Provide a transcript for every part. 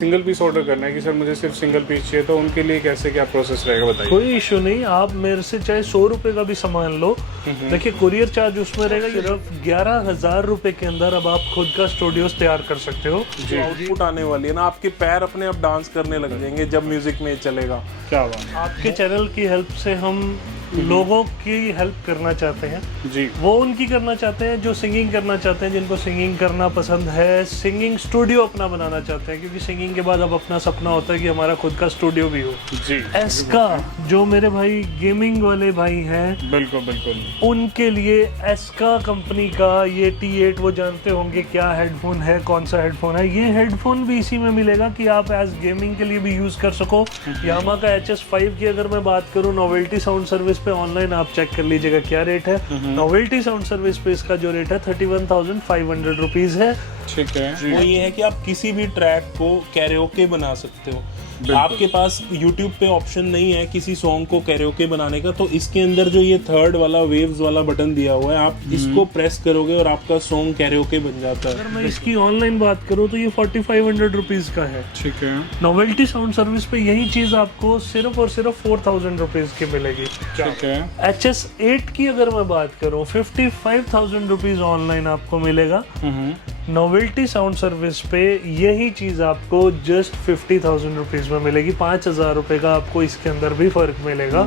Single piece order करना है कि सर मुझे सिर्फ सिंगल पीस चाहिए, तो उनके लिए कैसे क्या प्रोसेस रहेगा बताइए। कोई इशू नहीं, आप मेरे से चाहे 100 रुपए का भी सामान लो, देखिए कुरियर चार्ज उसमें रहेगा। सिर्फ 11,000 रुपए के अंदर अब आप खुद का स्टूडियोज तैयार कर सकते हो। जो आउटपुट आने वाली है ना, आपके पैर अपने आप डांस करने लग जाएंगे जब म्यूजिक में चलेगा। क्या बात है। आपके चैनल की हेल्प से हम लोगों की हेल्प करना चाहते हैं जी, वो उनकी करना चाहते हैं जो सिंगिंग करना चाहते हैं, जिनको सिंगिंग करना पसंद है, सिंगिंग स्टूडियो अपना बनाना चाहते हैं, क्योंकि सिंगिंग के बाद अब अपना सपना होता है कि हमारा खुद का स्टूडियो भी हो। जी एस्का, जो मेरे भाई गेमिंग वाले भाई हैं, बिल्कुल बिल्कुल। उनके लिए एस्का कंपनी का ये T8, वो जानते होंगे क्या हेडफोन है, कौन सा हेडफोन है। ये हेडफोन भी इसी में मिलेगा कि आप एज गेमिंग के लिए भी यूज कर सको। यामा का HS5 की अगर मैं बात करूँ, नोवेल्टी साउंड सर्विस पे ऑनलाइन आप चेक कर लीजिएगा क्या रेट है। नोवेल्टी साउंड सर्विस पे इसका जो रेट है 31,500 रुपीज है। ठीक है। वो ये है कि आप किसी भी ट्रैक को कैरियोके बना सकते हो। आपके पास YouTube पे ऑप्शन नहीं है किसी सॉन्ग को कैरियोके बनाने का, तो इसके अंदर जो ये थर्ड वाला वेव्स वाला बटन दिया हुआ है, आप इसको प्रेस करोगे और आपका सॉन्ग कैरियोके बन जाता है। अगर मैं इसकी ऑनलाइन बात करूँ तो ये 4,500 रुपीज का है। ठीक है। नोवेल्टी साउंड सर्विस पे यही चीज आपको सिर्फ और सिर्फ 4,000 रुपीज की मिलेगी। ठीक है। HS8 की अगर मैं बात करूँ 55,000 रुपीज ऑनलाइन आपको मिलेगा। नोवेल्टी साउंड सर्विस पे यही चीज आपको जस्ट 50,000 रुपीज में मिलेगी। 5,000 रुपए का आपको इसके अंदर भी फर्क मिलेगा।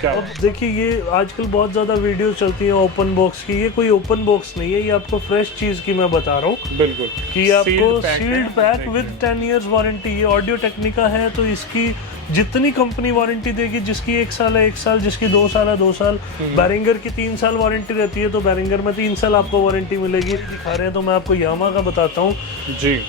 क्या अब देखिए, ये आजकल बहुत ज्यादा वीडियो चलती है ओपन बॉक्स की, ये कोई ओपन बॉक्स नहीं है, ये आपको फ्रेश चीज की मैं बता रहा हूँ बिल्कुल कि आपको सील्ड पैक है। With 10 years warranty. ये ऑडियो टेक्निका है, तो इसकी जितनी कंपनी वारंटी देगी, जिसकी 1 साल है 1 साल, जिसकी 2 साल है 2 साल, बैरिंगर की 3 साल वारंटी रहती है, तो बैरिंगर में 3 साल आपको वारंटी मिलेगी। दिखा रहे हैं तो मैं आपको यामा का बताता हूँ, जी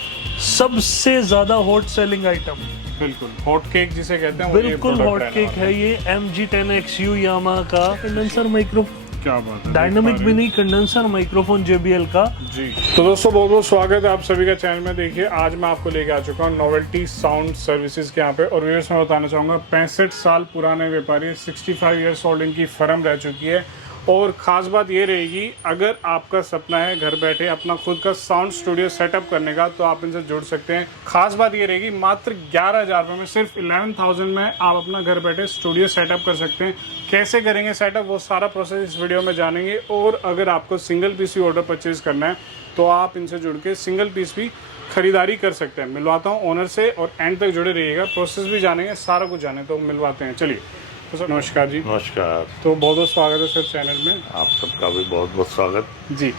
सबसे ज्यादा हॉट सेलिंग आइटम, बिल्कुल हॉट केक जिसे कहते हैं, वो ये बिल्कुल product हॉट रहने केक वाला है ये MG10XU यामा का कंडेंसर माइक्रोफोन। क्या बात है। डायनामिक भी नहीं, कंडेंसर माइक्रोफोन JBL का। जी तो दोस्तों बहुत बहुत स्वागत है आप सभी का चैनल में। देखिए आज मैं आपको लेके आ चुका हूँ नोवेल्टी साउंड सर्विसेज के यहाँ पे, और व्यूअर्स मैं बताना चाहूँगा 65 साल पुराने व्यापारी, 65 ईयर्स ओल्ड इनकी फर्म रह चुकी है। और ख़ास बात ये रहेगी, अगर आपका सपना है घर बैठे अपना खुद का साउंड स्टूडियो सेटअप करने का, तो आप इनसे जुड़ सकते हैं। खास बात ये रहेगी, मात्र 11,000 रुपये में, सिर्फ 11,000 में आप अपना घर बैठे स्टूडियो सेटअप कर सकते हैं। कैसे करेंगे सेटअप, वो सारा प्रोसेस इस वीडियो में जानेंगे। और अगर आपको सिंगल पीस भी ऑर्डर परचेज करना है, तो आप इनसे जुड़ के सिंगल पीस भी खरीदारी कर सकते हैं। मिलवाता हूँ ओनर से, और एंड तक जुड़े रहिएगा, प्रोसेस भी जानेंगे, सारा कुछ जाने, तो मिलवाते हैं। चलिए तो सर नमस्कार जी। नमस्कार। तो बहुत बहुत स्वागत है सर चैनल में। आप सबका भी बहुत बहुत स्वागत। जी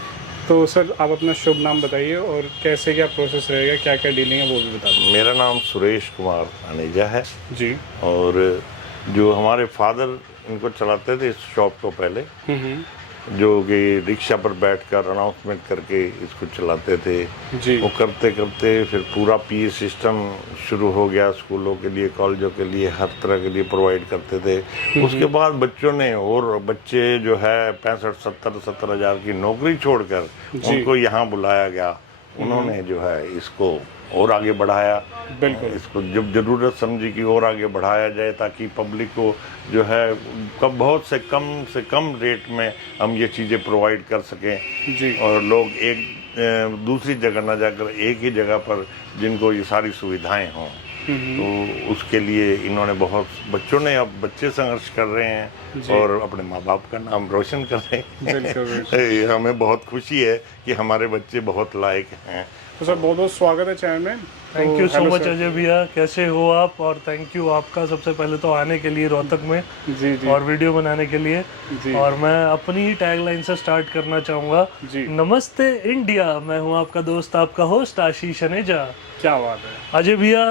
तो सर आप अपना शुभ नाम बताइए, और कैसे क्या प्रोसेस रहेगा, क्या क्या डीलिंग है वो भी बता दें। मेरा नाम सुरेश कुमार अनेजा है, जी। और जो हमारे फादर इनको चलाते थे इस शॉप को पहले, जो कि रिक्शा पर बैठकर अनाउंसमेंट करके इसको चलाते थे। जी। वो करते करते फिर पूरा PA सिस्टम शुरू हो गया, स्कूलों के लिए, कॉलेजों के लिए, हर तरह के लिए प्रोवाइड करते थे। उसके बाद बच्चों ने, और बच्चे जो है 65-70 हज़ार की नौकरी छोड़कर उनको यहाँ बुलाया गया। उन्होंने जो है इसको और आगे बढ़ाया, बिल्कुल। इसको जब जरूरत समझी कि और आगे बढ़ाया जाए, ताकि पब्लिक को जो है बहुत से कम रेट में हम ये चीज़ें प्रोवाइड कर सकें। जी। और लोग एक दूसरी जगह ना जाकर एक ही जगह पर जिनको ये सारी सुविधाएं हों, तो उसके लिए इन्होंने बहुत, बच्चों ने, अब बच्चे संघर्ष कर रहे हैं और अपने माँ बाप का नाम रोशन कर रहे हैं। हमें बहुत खुशी है कि हमारे बच्चे बहुत लायक हैं। तो सर बहुत बहुत स्वागत है चैनल में। Thank you so much Ajay भैया, कैसे हो आप? और थैंक यू आपका सबसे पहले तो आने के लिए रोहतक में, जी जी। और वीडियो बनाने के लिए। जी। और मैं अपनी ही टैगलाइन से स्टार्ट करना चाहूँगा। जी। नमस्ते इंडिया, मैं हूँ आपका दोस्त, आपका होस्ट आशीष अनेजा। क्या बात है। अजय भैया,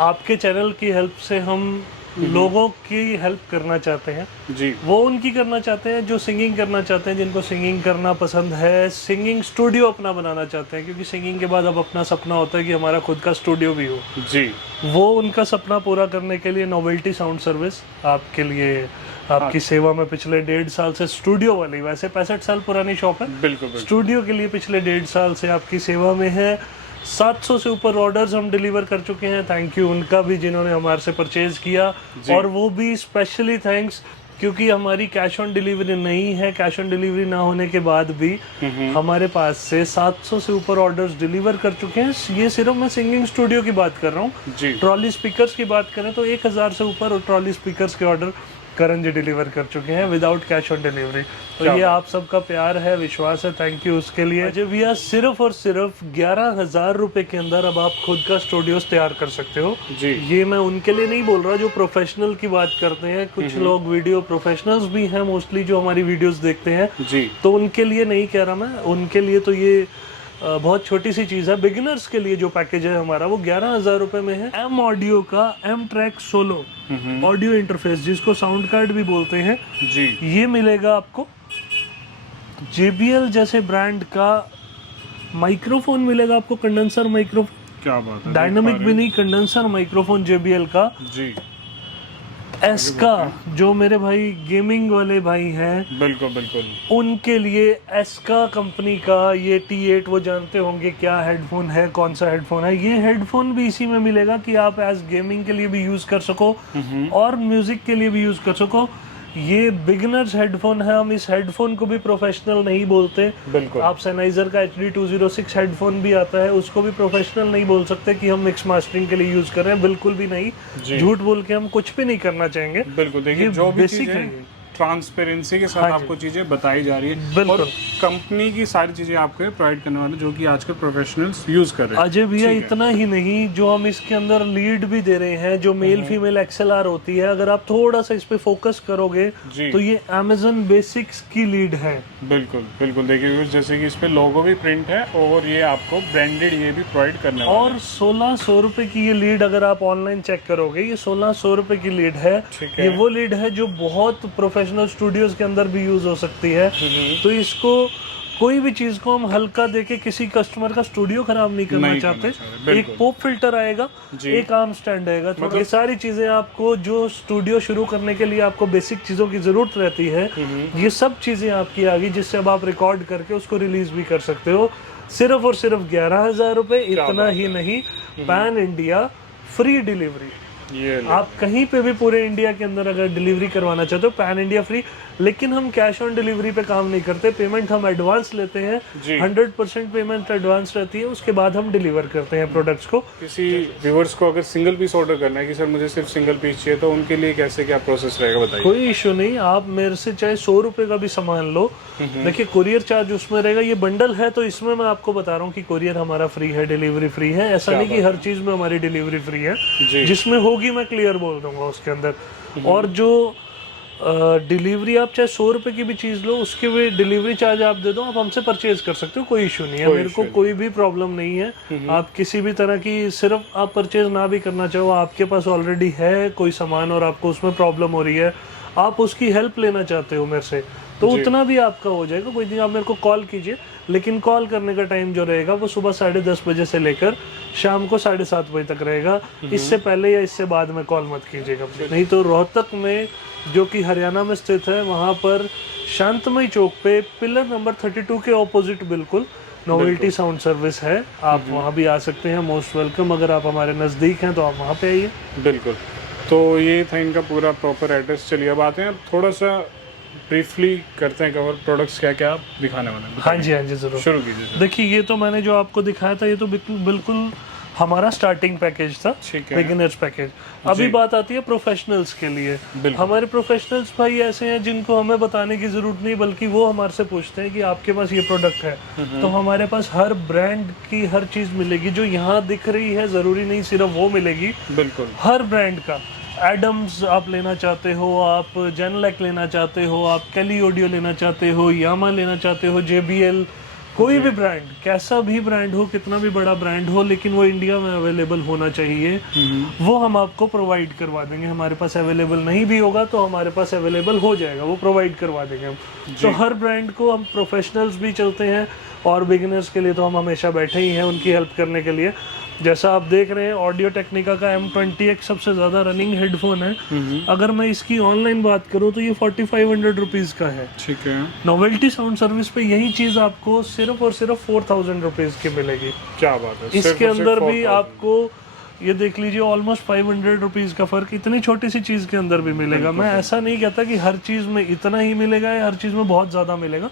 आपके चैनल की हेल्प से हम लोगों की हेल्प करना चाहते हैं, जी। वो उनकी करना चाहते हैं जो सिंगिंग करना चाहते हैं, जिनको सिंगिंग करना पसंद है, सिंगिंग स्टूडियो अपना बनाना चाहते हैं, क्योंकि सिंगिंग के बाद अब अपना सपना होता है कि हमारा खुद का स्टूडियो भी हो। जी। वो उनका सपना पूरा करने के लिए नोवेल्टी साउंड सर्विस आपके लिए, आपकी सेवा में पिछले 1.5 साल से, स्टूडियो वाली, वैसे 65 साल पुरानी शॉप है, बिल्कुल बिल्कुल। स्टूडियो के लिए पिछले 1.5 साल से आपकी सेवा में है। 700 से ऊपर ऑर्डर्स हम डिलीवर कर चुके हैं। थैंक यू उनका भी जिन्होंने हमारे से परचेज किया, और वो भी स्पेशली थैंक्स क्योंकि हमारी कैश ऑन डिलीवरी नहीं है, कैश ऑन डिलीवरी ना होने के बाद भी हमारे पास से 700 से ऊपर ऑर्डर्स डिलीवर कर चुके हैं। ये सिर्फ मैं सिंगिंग स्टूडियो की बात कर रहा हूँ। जी। ट्रॉली स्पीकर्स की बात करें तो 1000 से ऊपर ट्रॉली स्पीकर्स के ऑर्डर करण जी डिलीवर कर चुके हैं विदाउट कैश ऑन डिलीवरी। तो ये आप सबका प्यार है, विश्वास है, थैंक यू उसके लिए। अजय भैया सिर्फ और सिर्फ 11,000 रुपए के अंदर अब आप खुद का स्टूडियोज तैयार कर सकते हो। जी। ये मैं उनके लिए नहीं बोल रहा जो प्रोफेशनल की बात करते हैं, कुछ लोग वीडियो प्रोफेशनल्स भी हैं मोस्टली जो हमारी वीडियोस देखते हैं, जी। तो उनके लिए नहीं कह रहा मैं, उनके लिए तो ये बहुत छोटी सी चीज है। बिगिनर्स के लिए जो पैकेज है हमारा वो 11,000 रुपए में है। एम ऑडियो का M track solo audio interface, जिसको साउंड कार्ड भी बोलते हैं, जी। ये मिलेगा आपको। JBL जैसे ब्रांड का माइक्रोफोन मिलेगा आपको, कंडेंसर माइक्रोफोन, क्या बात है, डायनामिक भी नहीं, कंडेंसर माइक्रोफोन JBL का। जी। एस्का, जो मेरे भाई गेमिंग वाले भाई हैं, बिल्कुल बिल्कुल, उनके लिए एस्का कंपनी का ये T8, वो जानते होंगे क्या हेडफोन है, कौन सा हेडफोन है। ये हेडफोन भी इसी में मिलेगा कि आप एज गेमिंग के लिए भी यूज कर सको और म्यूजिक के लिए भी यूज कर सको। ये बिगिनर्स हेडफोन है, हम इस हेडफोन को भी प्रोफेशनल नहीं बोलते। बिल्कुल। आप सेनाइजर का HD 206 हेडफोन भी आता है, उसको भी प्रोफेशनल नहीं बोल सकते कि हम मिक्स मास्टरिंग के लिए यूज कर रहे हैं, बिल्कुल भी नहीं। झूठ बोल के हम कुछ भी नहीं करना चाहेंगे। बिल्कुल। देखिए, जो भी चीज़ है ट्रांसपेरेंसी के साथ आपको चीजें बताई जा रही है और कंपनी की सारी चीजें आपको प्रोवाइड करने वाले जो कि आजकल प्रोफेशनल्स यूज कर रहे हैं। अजय भैया इतना ही नहीं, जो हम इसके अंदर लीड भी दे रहे हैं, जो मेल फीमेल XLR होती है, अगर आप थोड़ा सा इस पे फोकस करोगे तो ये Amazon बेसिक्स की लीड है। बिल्कुल बिल्कुल। देखिए जैसे कि इस पे लोगो भी प्रिंट है और ये आपको ब्रांडेड ये भी प्रोवाइड करने वाला और 1600 रुपए की ये लीड अगर आप ऑनलाइन चेक करोगे, ये 1600 रुपए की लीड है। ये वो लीड है जो बहुत प्रोफेशनल स्टूडियोज के अंदर भी यूज हो सकती है। तो इसको कोई भी चीज को हम हल्का देके किसी कस्टमर का स्टूडियो खराब नहीं करना चाहते। एक पॉप फिल्टर आएगा, एक आर्म स्टैंड आएगा, तो ये सारी चीजें आपको जो स्टूडियो शुरू करने के लिए आपको बेसिक चीजों की जरूरत रहती है, ये सब चीजें आपकी आ गई, जिससे अब आप रिकॉर्ड करके उसको रिलीज भी कर सकते हो। सिर्फ और सिर्फ 11,000 रुपए। इतना ही नहीं, पैन इंडिया फ्री डिलीवरी। आप कहीं पे भी पूरे इंडिया के अंदर अगर डिलीवरी करवाना चाहते हो, पैन इंडिया फ्री। लेकिन हम कैश ऑन डिलीवरी पे काम नहीं करते, पेमेंट हम एडवांस लेते हैं। 100% पेमेंट एडवांस रहती है, उसके बाद हम डिलीवर करते हैं प्रोडक्ट्स को। किसी व्यूअर्स को अगर सिंगल पीस ऑर्डर करना है कि सर मुझे सिर्फ सिंगल पीस चाहिए, तो उनके लिए कैसे क्या प्रोसेस रहेगा बताइए। कोई इशू नहीं, आप मेरे से चाहे 100 रुपए का भी सामान लो, देखिए कुरियर चार्ज उसमें रहेगा। ये बंडल है तो इसमें मैं आपको बता रहा हूँ कि कुरियर हमारा फ्री है, डिलीवरी फ्री है। ऐसा नहीं कि हर चीज में हमारी डिलीवरी फ्री है, जिसमें होगी मैं क्लियर बोल दूंगा उसके अंदर। और जो डिलीवरी आप चाहे 100 रुपए की भी चीज लो, उसके भी डिलीवरी चार्ज आप दे दो, आप हमसे परचेज कर सकते हो, कोई इशू नहीं है। मेरे को कोई भी प्रॉब्लम नहीं है। आप किसी भी तरह की, सिर्फ आप परचेज ना भी करना चाहो, आपके पास ऑलरेडी है कोई सामान और आपको उसमें प्रॉब्लम हो रही है, आप उसकी हेल्प लेना चाहते हो मेरे से, तो उतना भी आपका हो जाएगा। कोई नहीं, आप मेरे को कॉल कीजिए, लेकिन कॉल करने का टाइम जो रहेगा वो सुबह 10:30 बजे से लेकर शाम को 7:30 बजे तक रहेगा। इससे पहले या इससे बाद में कॉल मत कीजिएगा। नहीं तो रोहतक में, जो कि हरियाणा में स्थित है, वहाँ पर शांतमई चौक पे पिलर नंबर 32 के ऑपोजिट बिल्कुल नोवेल्टी साउंड सर्विस है। आप वहाँ भी आ सकते हैं, मोस्ट वेलकम। अगर आप हमारे नज़दीक हैं तो आप वहाँ पे आइए। बिल्कुल। तो ये था इनका पूरा प्रॉपर एड्रेस। चलिए अब आते हैं, थोड़ा सा ब्रीफली करते हैं कवर, प्रोडक्ट्स क्या क्या दिखाने वाले हैं। हाँ जी, हाँ जी, जरूर शुरू कीजिए। देखिए, ये तो मैंने जो आपको दिखाया था, ये तो बिल्कुल हमारा स्टार्टिंग पैकेज था, बिगिनर्स पैकेज। अभी बात आती है प्रोफेशनल्स के लिए। हमारे प्रोफेशनल्स भाई ऐसे हैं जिनको हमें बताने की जरूरत नहीं, बल्कि वो हमारे से पूछते हैं कि आपके पास ये प्रोडक्ट है, तो हमारे पास हर ब्रांड की हर चीज मिलेगी। जो यहाँ दिख रही है जरूरी नहीं सिर्फ वो मिलेगी, बिल्कुल हर ब्रांड का। एडम्स आप लेना चाहते हो, आप जेनलैक लेना चाहते हो, आप कैली ऑडियो लेना चाहते हो, यामा लेना चाहते हो, JBL, कोई भी ब्रांड, कैसा भी ब्रांड हो, कितना भी बड़ा ब्रांड हो, लेकिन वो इंडिया में अवेलेबल होना चाहिए, वो हम आपको प्रोवाइड करवा देंगे। हमारे पास अवेलेबल नहीं भी होगा तो हमारे पास अवेलेबल हो जाएगा, वो प्रोवाइड करवा देंगे हम। तो हर ब्रांड को हम, प्रोफेशनल्स भी चलते हैं और बिगिनर्स के लिए तो हम हमेशा बैठे ही हैं उनकी हेल्प करने के लिए। जैसा आप देख रहे हैं, ऑडियो टेक्निका का M20X सबसे ज्यादा रनिंग हेडफोन है। अगर मैं इसकी ऑनलाइन बात करूं तो ये 4500 रुपीज का है। ठीक है। नोवेल्टी साउंड सर्विस पे यही चीज आपको सिर्फ और सिर्फ 4000 रुपीज की मिलेगी। क्या बात है। इसके अंदर भी आपको ये देख लीजिए ऑलमोस्ट 500 रुपीज का फर्क इतनी छोटी सी चीज के अंदर भी मिलेगा। मैं ऐसा नहीं कहता कि हर चीज में इतना ही मिलेगा या हर चीज में बहुत ज्यादा मिलेगा।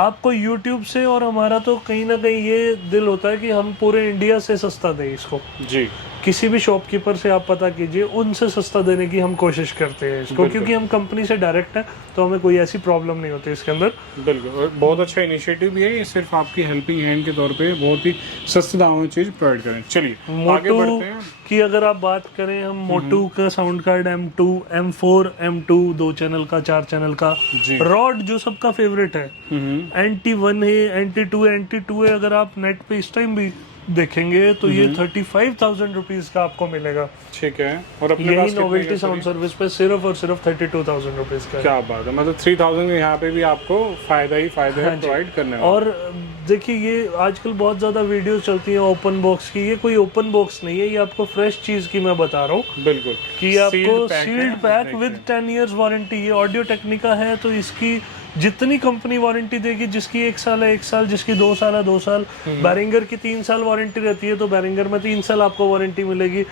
आपको यूट्यूब से, और हमारा तो कहीं ना कहीं ये दिल होता है कि हम पूरे इंडिया से सस्ता दें इसको जी। किसी भी शॉपकीपर से आप पता कीजिए, उनसे सस्ता देने की हम कोशिश करते हैं इसको, क्योंकि हम कंपनी से डायरेक्ट है तो हमें कोई ऐसी प्रॉब्लम नहीं होती इसके अंदर। बिल्कुल, बहुत अच्छा इनिशिएटिव भी है ये, सिर्फ आपकी हेल्पिंग हैंड के तौर पे बहुत ही सस्ते दामों में चीज प्रोवाइड करें। चलिए आगे मोटू बढ़ते हैं। की अगर आप बात करें, हम मोटू का sound card M2, M4, M2 2 channel का, 4 चैनल का, रॉड जो सबका फेवरेट है, NT1 है, NT2 है, NT2 है। अगर आप नेट पे इस टाइम भी देखेंगे तो ये 35,000 रुपीज का आपको मिलेगा। ठीक है, और अपने यही नोवेल्टी साउंड सर्विस पे सिर्फ और सिर्फ 32,000 रुपीज का। क्या बात है, मतलब 3,000 यहाँ पे भी आपको फायदा ही फायदा है प्रोवाइड करने वाला। और देखिए ये आजकल बहुत ज्यादा वीडियो चलती है ओपन बॉक्स की, ये कोई ओपन बॉक्स नहीं है, ये आपको फ्रेश चीज की मैं बता रहा हूँ। बिल्कुल, कि आपको sealed pack with 10 years warranty. ये ऑडियो टेक्निका है तो इसकी जितनी कंपनी वारंटी देगी, जिसकी 1 साल है 1 साल, जिसकी 2 साल है 2 साल, बैरिंगर की 3 साल वारंटी रहती है तो बैरिंगर में 3 साल आपको वारंटी मिलेगी।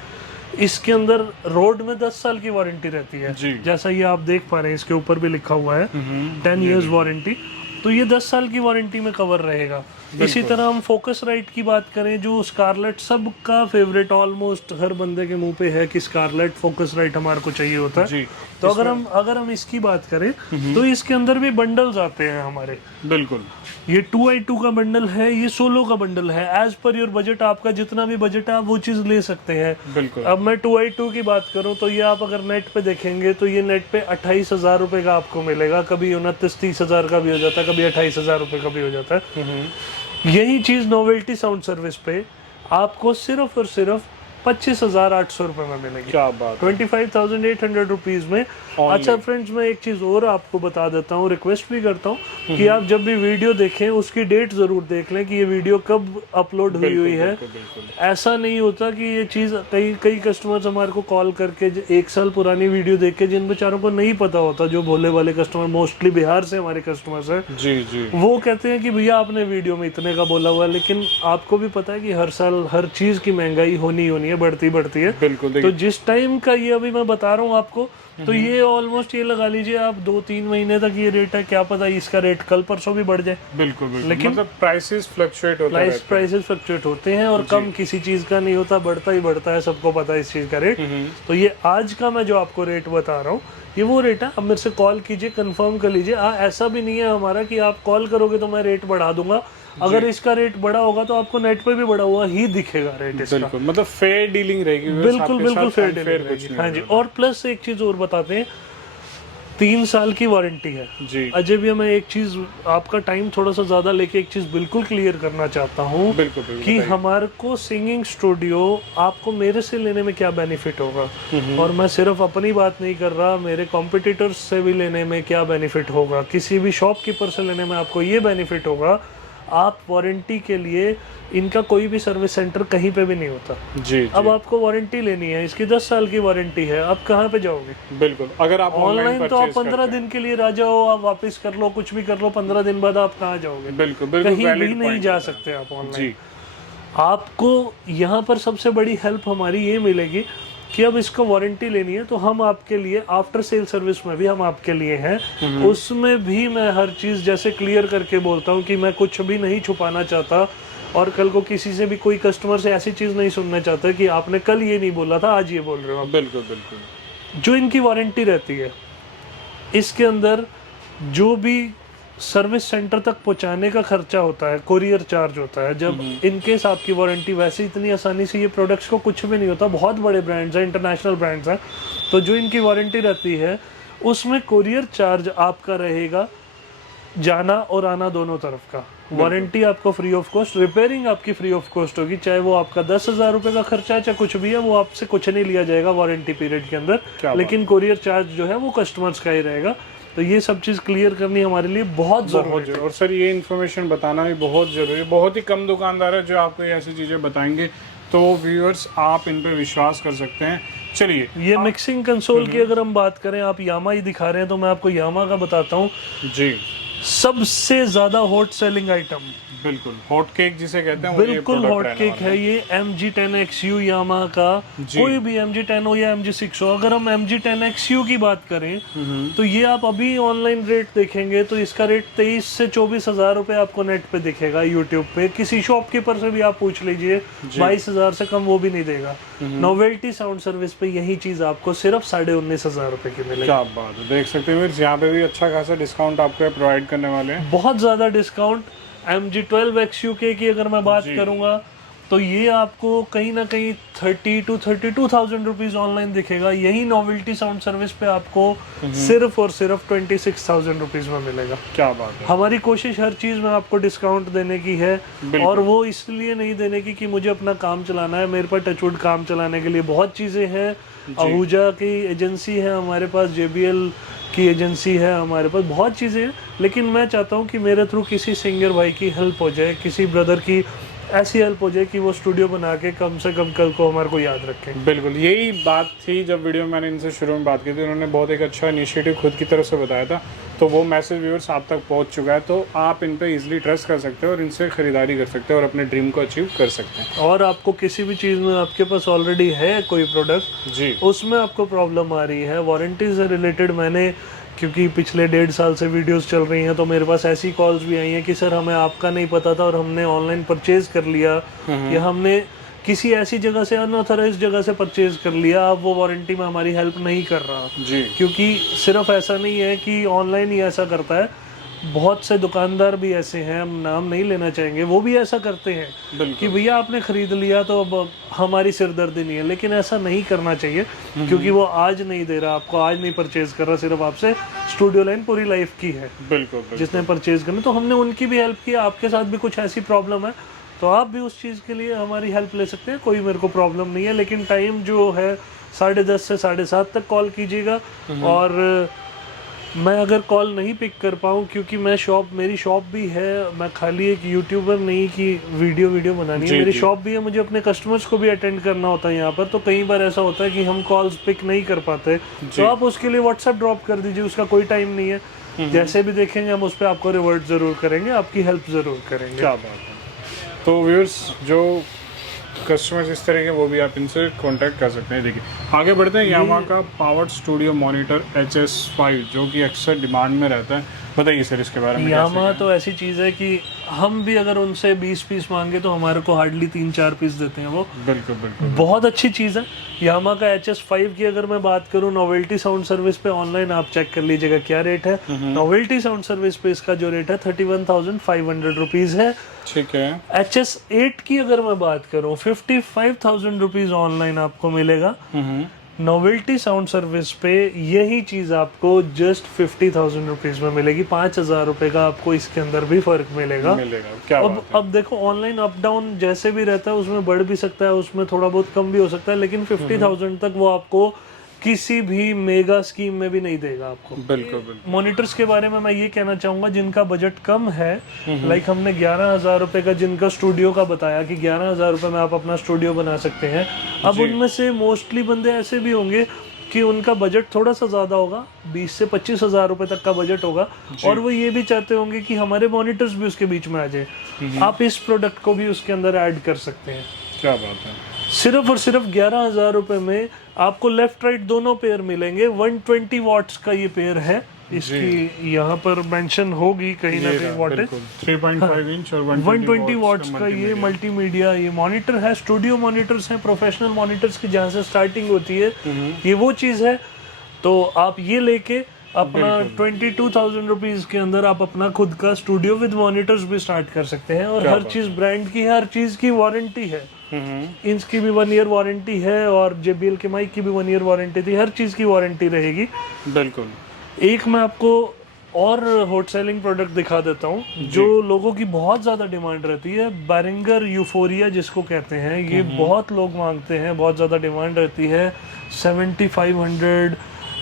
इसके अंदर रोड में 10 साल की वारंटी रहती है, जैसा ये आप देख पा रहे हैं, इसके ऊपर भी लिखा हुआ है 10 इयर्स वारंटी, तो ये 10 साल की वारंटी में कवर रहेगा। इसी तरह हम फोकस राइट की बात करें, जो स्कारलेट सबका फेवरेट, ऑलमोस्ट हर बंदे के मुंह पे है कि स्कारलेट फोकस राइट हमारे को चाहिए होता है। तो अगर हम इसकी बात करें तो इसके अंदर भी बंडल्स आते हैं हमारे। बिल्कुल, ये 2x2 का बंडल है, ये 16 का बंडल है। एज पर योर बजट, आपका जितना भी बजट है आप वो चीज ले सकते हैं। बिल्कुल। अब मैं 2x2 की बात करूं तो ये आप अगर नेट पे देखेंगे तो ये नेट पे 28,000 रुपए का आपको मिलेगा। कभी 29-30 हजार का भी हो जाता है, कभी 28,000 रुपए का भी हो जाता है। यही चीज नोवेल्टी साउंड सर्विस पे आपको सिर्फ और सिर्फ 25,800 रुपए में मिलेगी। क्या बात, 25,800 रुपीज में। अच्छा फ्रेंड्स, मैं एक चीज और आपको बता देता हूँ, रिक्वेस्ट भी करता हूँ कि आप जब भी वीडियो देखें उसकी डेट जरूर देख लें कि ये वीडियो कब अपलोड हुई है। ऐसा नहीं होता कि ये चीज, कई कस्टमर्स हमारे को कॉल करके 1 साल पुरानी वीडियो देख के, जिन बेचारों को नहीं पता होता, जो भोले वाले कस्टमर, मोस्टली बिहार से हमारे कस्टमर्स हैं, जी, वो कहते हैं कि भैया आपने वीडियो में इतने का बोला हुआ है, लेकिन आपको भी पता है कि हर साल हर चीज की महंगाई होनी है, बढ़ती है। बिल्कुल। तो जिस टाइम का ये अभी मैं बता रहा हूँ आपको, तो ये ऑलमोस्ट ये लगा लीजिए आप 2-3 महीने तक ये रेट है, क्या पता इसका रेट कल परसों भी बढ़ जाए। बिल्कुल, लेकिन मतलब प्राइसेस फ्लक्चुएट होता है, प्राइसेस फ्लक्चुएट होते हैं, और कम किसी चीज का नहीं होता, बढ़ता ही बढ़ता है, सबको पता है इस चीज का रेट। तो ये आज का मैं जो आपको रेट बता रहा हूँ ये वो रेट है। अब मेरे से कॉल कीजिए, कंफर्म कर लीजिए। ऐसा भी नहीं है हमारा कि आप कॉल करोगे तो मैं रेट बढ़ा दूंगा। अगर इसका रेट बड़ा होगा तो आपको नेट पे भी बढ़ा हुआ ही दिखेगा रेट इसका। बिल्कुल, मतलब फेयर डीलिंग रहेगी। बिल्कुल फेयर डीलिंग रहेगी। हाँ जी, और प्लस एक चीज और बताते हैं, 3 साल की वारंटी है जी। अजय भैया, मैं एक चीज, आपका टाइम थोड़ा सा ज्यादा लेके एक चीज बिल्कुल क्लियर करना चाहता हूँ कि हमारे को सिंगिंग स्टूडियो आपको मेरे से लेने में क्या बेनिफिट होगा, और मैं सिर्फ अपनी बात नहीं कर रहा, मेरे कॉम्पिटिटर्स से भी लेने में क्या बेनिफिट होगा, किसी भी शॉपकीपर से लेने में आपको ये बेनिफिट होगा, आप वारंटी के लिए, इनका कोई भी सर्विस सेंटर कहीं पे भी नहीं होता जी। अब आपको वारंटी लेनी है, इसकी 10 साल की वारंटी है, आप कहाँ पे जाओगे? बिल्कुल, अगर आप ऑनलाइन तो आप 15 दिन के लिए आ जाओ, आप वापस कर लो, कुछ भी कर लो, 15 दिन बाद आप कहाँ जाओगे? बिल्कुल, कहीं भी नहीं जा सकते आप ऑनलाइन। आपको यहाँ पर सबसे बड़ी हेल्प हमारी ये मिलेगी कि अब इसको वारंटी लेनी है तो हम आपके लिए आफ्टर सेल सर्विस में भी हम आपके लिए हैं। उसमें भी मैं हर चीज जैसे क्लियर करके बोलता हूँ कि मैं कुछ भी नहीं छुपाना चाहता, और कल को किसी से भी कोई कस्टमर से ऐसी चीज नहीं सुनना चाहता कि आपने कल ये नहीं बोला था, आज ये बोल रहे हो आप। बिल्कुल। जो इनकी वारंटी रहती है, इसके अंदर जो भी सर्विस सेंटर तक पहुंचाने का खर्चा होता है, कोरियर चार्ज होता है, जब इनकेस आपकी वारंटी, वैसे इतनी आसानी से ये प्रोडक्ट्स को कुछ भी नहीं होता, बहुत बड़े ब्रांड्स हैं, इंटरनेशनल ब्रांड्स हैं, तो जो इनकी वारंटी रहती है उसमें कोरियर चार्ज आपका रहेगा जाना और आना दोनों तरफ का। वारंटी आपको फ्री ऑफ कॉस्ट, रिपेयरिंग आपकी फ्री ऑफ कॉस्ट होगी, चाहे वो आपका 10,000 रुपए का खर्चा है, चाहे कुछ भी है, वो आपसे कुछ नहीं लिया जाएगा वारंटी पीरियड के अंदर, लेकिन कोरियर चार्ज जो है वो कस्टमर्स का ही रहेगा। तो ये सब चीज क्लियर करनी हमारे लिए बहुत जरूरी है। और सर ये इन्फॉर्मेशन बताना भी बहुत जरूरी है, बहुत ही कम दुकानदार है जो आपको ऐसी चीजें बताएंगे, तो व्यूअर्स आप इन पे विश्वास कर सकते हैं। चलिए, ये मिक्सिंग कंसोल की अगर हम बात करें, आप यामा ही दिखा रहे हैं तो मैं आपको यामा का बताता हूँ जी। सबसे ज्यादा हॉट सेलिंग आइटम बिल्कुल हॉट केक जिसे कहते हैं वो ये बिल्कुल product हॉट रहने केक वाला है ये MG10XU यामाहा का। जी। कोई भी MG10 हो या MG6 हो, अगर हम MG10XU की बात करें तो ये आप अभी ऑनलाइन रेट देखेंगे तो इसका रेट 23 से 24 हजार रुपए आपको नेट पे दिखेगा यूट्यूब पे। किसी शॉपकीपर से भी आप पूछ लीजिए 22 हजार से कम वो भी नहीं देगा। नोवेल्टी साउंड सर्विस पे यही चीज आपको सिर्फ 19,500 रुपए की मिलेगी। क्या बात है, देख सकते हैं यहाँ पे भी अच्छा खासा डिस्काउंट आपको प्रोवाइड करने वाले हैं। बहुत ज्यादा डिस्काउंट। MG12XUK की अगर मैं बात करूंगा तो ये आपको कहीं ना कहीं 30 to 32,000 रुपीज ऑनलाइन दिखेगा। यही नोवेल्टी साउंड सर्विस पे आपको सिर्फ और सिर्फ 26,000 रुपीज में मिलेगा। क्या बात है। हमारी कोशिश हर चीज में आपको डिस्काउंट देने की है, और वो इसलिए नहीं देने की कि मुझे अपना काम चलाना है। मेरे पास टचवुड काम चलाने के लिए बहुत चीजें हैं। आहूजा की एजेंसी है हमारे पास, JBL की एजेंसी है हमारे पास, बहुत चीज़ें हैं। लेकिन मैं चाहता हूँ कि मेरे थ्रू किसी सिंगर भाई की हेल्प हो जाए, किसी ब्रदर की ऐसी हेल्प हो जाए कि वो स्टूडियो बना के कम से कम कल को हमारे को याद रखें। बिल्कुल यही बात थी जब वीडियो में मैंने इनसे शुरू में बात की थी। उन्होंने बहुत एक अच्छा इनिशिएटिव खुद की तरफ से बताया था, तो वो मैसेज व्यूअर्स आप तक पहुंच चुका है। तो आप इन पे इजीली ट्रस्ट कर सकते हो और इनसे खरीदारी कर सकते हो और अपने ड्रीम को अचीव कर सकते हैं। और आपको किसी भी चीज़ में आपके पास ऑलरेडी है कोई प्रोडक्ट जी, उसमें आपको प्रॉब्लम आ रही है, वारंटी से रिलेटेड, मैंने क्योंकि पिछले 1.5 साल से वीडियोस चल रही हैं तो मेरे पास ऐसी कॉल्स भी आई हैं कि सर हमें आपका नहीं पता था और हमने ऑनलाइन परचेज कर लिया, या हमने किसी ऐसी जगह से अनऑथराइज्ड जगह से परचेज कर लिया, अब वो वारंटी में हमारी हेल्प नहीं कर रहा। जी, क्योंकि सिर्फ ऐसा नहीं है कि ऑनलाइन ही ऐसा करता है, बहुत से दुकानदार भी ऐसे हैं, हम नाम नहीं लेना चाहेंगे, वो भी ऐसा करते हैं कि भैया आपने खरीद लिया तो अब हमारी सिरदर्दी नहीं है। लेकिन ऐसा नहीं करना चाहिए, क्योंकि वो आज नहीं दे रहा आपको, आज नहीं परचेज कर रहा, सिर्फ आपसे स्टूडियो लाइन पूरी लाइफ की है बिल्कुल जिसने परचेज करना। तो हमने उनकी भी हेल्प की। आपके साथ भी कुछ ऐसी प्रॉब्लम है तो आप भी उस चीज़ के लिए हमारी हेल्प ले सकते हैं, कोई मेरे को प्रॉब्लम नहीं है। लेकिन टाइम जो है 10:30 से 7:30 तक कॉल कीजिएगा। और मैं अगर कॉल नहीं पिक कर पाऊँ, क्योंकि मेरी शॉप भी है, मैं खाली एक यूट्यूबर नहीं कि वीडियो बनानी है, मेरी शॉप भी है, मुझे अपने कस्टमर्स को भी अटेंड करना होता है यहाँ पर। तो कई बार ऐसा होता है कि हम कॉल्स पिक नहीं कर पाते, तो आप उसके लिए व्हाट्सएप ड्रॉप कर दीजिए, उसका कोई टाइम नहीं है। जैसे भी देखेंगे हम उस पर आपको रिवर्ट ज़रूर करेंगे, आपकी हेल्प ज़रूर करेंगे। क्या बात है। तो व्यूअर्स जो कस्टमर्स इस तरह के वो भी आप इनसे कांटेक्ट कर सकते हैं। देखिए आगे बढ़ते हैं। यामाहा का पावर्ड स्टूडियो मॉनिटर HS5 जो कि अक्सर डिमांड में रहता है, बताइए सर इसके बारे में। यामाहा तो ऐसी चीज़ है कि हम भी अगर उनसे 20 पीस मांगे तो हमारे को हार्डली 3-4 पीस देते हैं वो। बिल्कुल बिल्कुल बहुत अच्छी चीज़ है। यामाहा का HS5 की अगर मैं बात करूं, नोवेल्टी साउंड सर्विस पे ऑनलाइन आप चेक कर लीजिएगा क्या रेट है। नोवेल्टी साउंड सर्विस पे इसका जो रेट है 31,500 रुपीज़ है। ठीक है। HS8 की अगर मैं बात करूं 55,000 रुपीज़ ऑनलाइन आपको मिलेगा। नोवेल्टी साउंड सर्विस पे यही चीज़ आपको जस्ट 50,000 रुपीज़ में मिलेगी। 5,000 रुपये का आपको इसके अंदर भी फर्क मिलेगा। क्या अब देखो ऑनलाइन अप डाउन जैसे भी रहता है, उसमें बढ़ भी सकता है, उसमें थोड़ा बहुत कम भी हो सकता है, लेकिन 50,000 तक वो आपको किसी भी मेगा स्कीम में भी नहीं देगा आपको। बिल्कुल बिल्कुल। मॉनिटर्स के बारे में मैं ये कहना चाहूँगा, जिनका बजट कम है, लाइक हमने 11,000 रुपये का जिनका स्टूडियो का बताया कि 11,000 रुपये में आप अपना स्टूडियो बना सकते हैं। अब उनमें से मोस्टली बंदे ऐसे भी होंगे कि उनका बजट थोड़ा सा ज़्यादा होगा, 20 से 25,000 रुपये तक का बजट होगा, और वो ये भी चाहते होंगे कि हमारे मॉनिटर्स भी उसके बीच में आ जाए। आप इस प्रोडक्ट को भी उसके अंदर ऐड कर सकते हैं। क्या बात है। सिर्फ और सिर्फ 11,000 रुपये में आपको लेफ्ट राइट दोनों पेयर मिलेंगे। 120 वॉट्स का ये पेयर है, इसकी यहाँ पर मेंशन होगी कहीं ना कहीं वॉटेज। 3.5 इंच और 120 वॉट्स का ये मल्टीमीडिया ये मॉनिटर है। स्टूडियो मॉनिटर्स हैं, प्रोफेशनल मॉनिटर्स की जहाँ से स्टार्टिंग होती है, ये वो चीज़ है। तो आप ये लेके अपना 22,000 रुपीज़ के अंदर आप अपना खुद का स्टूडियो विद मॉनिटर्स भी स्टार्ट कर सकते हैं। और हर चीज़ ब्रांड की है, हर चीज़ की वारंटी है। इंच की भी 1 ईयर वारंटी है, और JBL के माइक की भी 1 ईयर वारंटी थी, हर चीज़ की वारंटी रहेगी। बिल्कुल। एक मैं आपको और हॉट सेलिंग प्रोडक्ट दिखा देता हूँ जो लोगों की बहुत ज़्यादा डिमांड रहती है। Behringer यूफोरिया जिसको कहते हैं, ये बहुत लोग मांगते हैं, बहुत ज़्यादा डिमांड रहती है। 7,500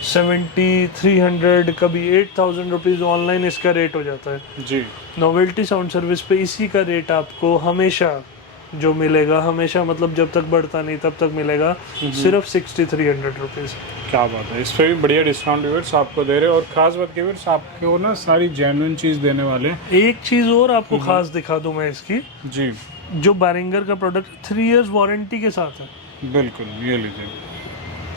7,300 कभी 8,000 रुपीज़ ऑनलाइन इसका रेट हो जाता है जी। नोवेल्टी साउंड सर्विस पे इसी का रेट आपको हमेशा जो मिलेगा हमेशा, मतलब जब तक बढ़ता नहीं तब तक मिलेगा, सिर्फ 6300 रुपीज़। क्या बात है, इस पे भी बढ़िया डिस्काउंट व्यूअर्स आपको दे रहे हैं। और खास बात व्यूअर्स आपको ना सारी जेन्युइन चीज़ देने वाले हैं। एक चीज़ और आपको खास दिखा दूं मैं इसकी, जी जो बैरिंगर का प्रोडक्ट 3 इयर्स वारंटी के साथ है। बिल्कुल, ये लीजिए।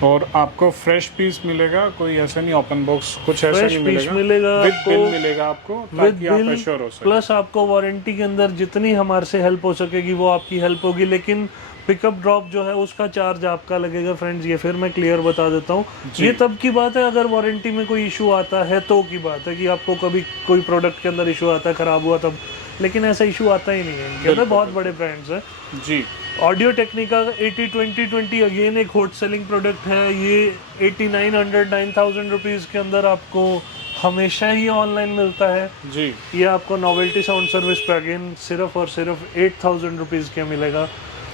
और आपको फ्रेश पीस मिलेगा, कोई ऐसा नहीं ओपन बॉक्स कुछ ऐसा फ्रेश नहीं पीस मिलेगा, मिलेगा विद आपको, बिल मिलेगा आपको, विद ताकि आप बिल, एश्योर हो सके। प्लस आपको वारंटी के अंदर जितनी हमारे से हेल्प हो सकेगी वो आपकी हेल्प होगी, लेकिन पिकअप ड्रॉप जो है उसका चार्ज आपका लगेगा फ्रेंड्स। ये फिर मैं क्लियर बता देता हूँ, ये तब की बात है अगर वारंटी में कोई इशू आता है तो की बात है कि आपको कभी कोई प्रोडक्ट के अंदर इशू आता है, खराब हुआ तब, लेकिन ऐसा इशू आता ही नहीं है इनके अंदर। बहुत बड़े ब्रांड्स हैं। जी ऑडियो टेक्निका 80-20-20 अगेन एक हॉट सेलिंग प्रोडक्ट है। ये 8900-9000 रुपीज़ के अंदर आपको हमेशा ही ऑनलाइन मिलता है। जी ये आपको नोवेल्टी साउंड सर्विस पे अगेन सिर्फ और सिर्फ 8000 रुपीज़ के मिलेगा।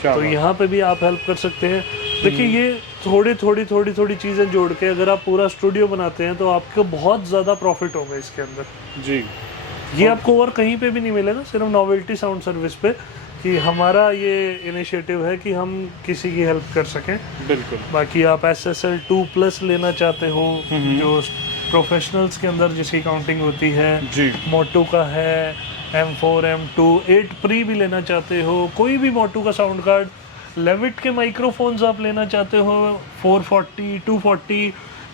क्या तो बात। यहाँ पे भी आप हेल्प कर सकते हैं। देखिए ये थोड़ी चीज़ें जोड़ के अगर आप पूरा स्टूडियो बनाते हैं तो आपको बहुत ज़्यादा प्रॉफिट होगा इसके अंदर। जी ये आपको और कहीं पे भी नहीं मिलेगा, सिर्फ नोवेल्टी साउंड सर्विस पे, कि हमारा ये इनिशिएटिव है कि हम किसी की हेल्प कर सकें। बिल्कुल। बाकी आप SSL 2+ लेना चाहते हो, जो प्रोफेशनल्स के अंदर जिसकी काउंटिंग होती है, जी मोटो का है, M4 M2 8 प्री भी लेना चाहते हो, कोई भी मोटो का साउंड कार्ड, लेविट के माइक्रोफोन्स आप लेना चाहते हो 440 240,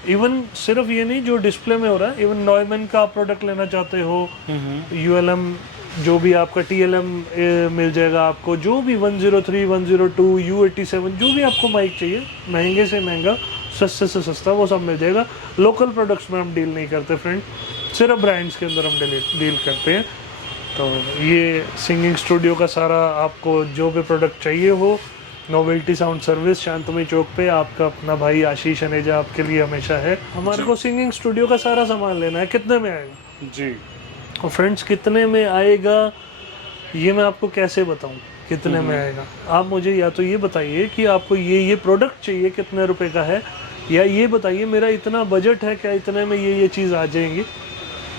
इवन सिर्फ ये नहीं जो डिस्प्ले में हो रहा है, इवन नॉयमन का आप प्रोडक्ट लेना चाहते हो, ULM जो भी आपका TLM मिल जाएगा आपको, जो भी 103 102 U87 जो भी आपको माइक चाहिए, महंगे से महंगा सस्ते से सस्ता वो सब मिल जाएगा। लोकल प्रोडक्ट्स में हम डील नहीं करते फ्रेंड, सिर्फ ब्रांड्स के अंदर हम डील करते हैं। तो ये सिंगिंग स्टूडियो का सारा आपको जो भी प्रोडक्ट चाहिए हो, नोवेल्टी साउंड सर्विस शांतमई चौक पे, आपका अपना भाई आशीष अनेजा आपके लिए हमेशा है। हमारे को सिंगिंग स्टूडियो का सारा सामान लेना है, कितने में आएगा? जी और फ्रेंड्स कितने में आएगा ये मैं आपको कैसे बताऊं कितने में आएगा? आप मुझे या तो ये बताइए कि आपको ये प्रोडक्ट चाहिए कितने रुपए का है, या ये बताइए मेरा इतना बजट है, क्या इतने में ये चीज़ आ जाएंगी,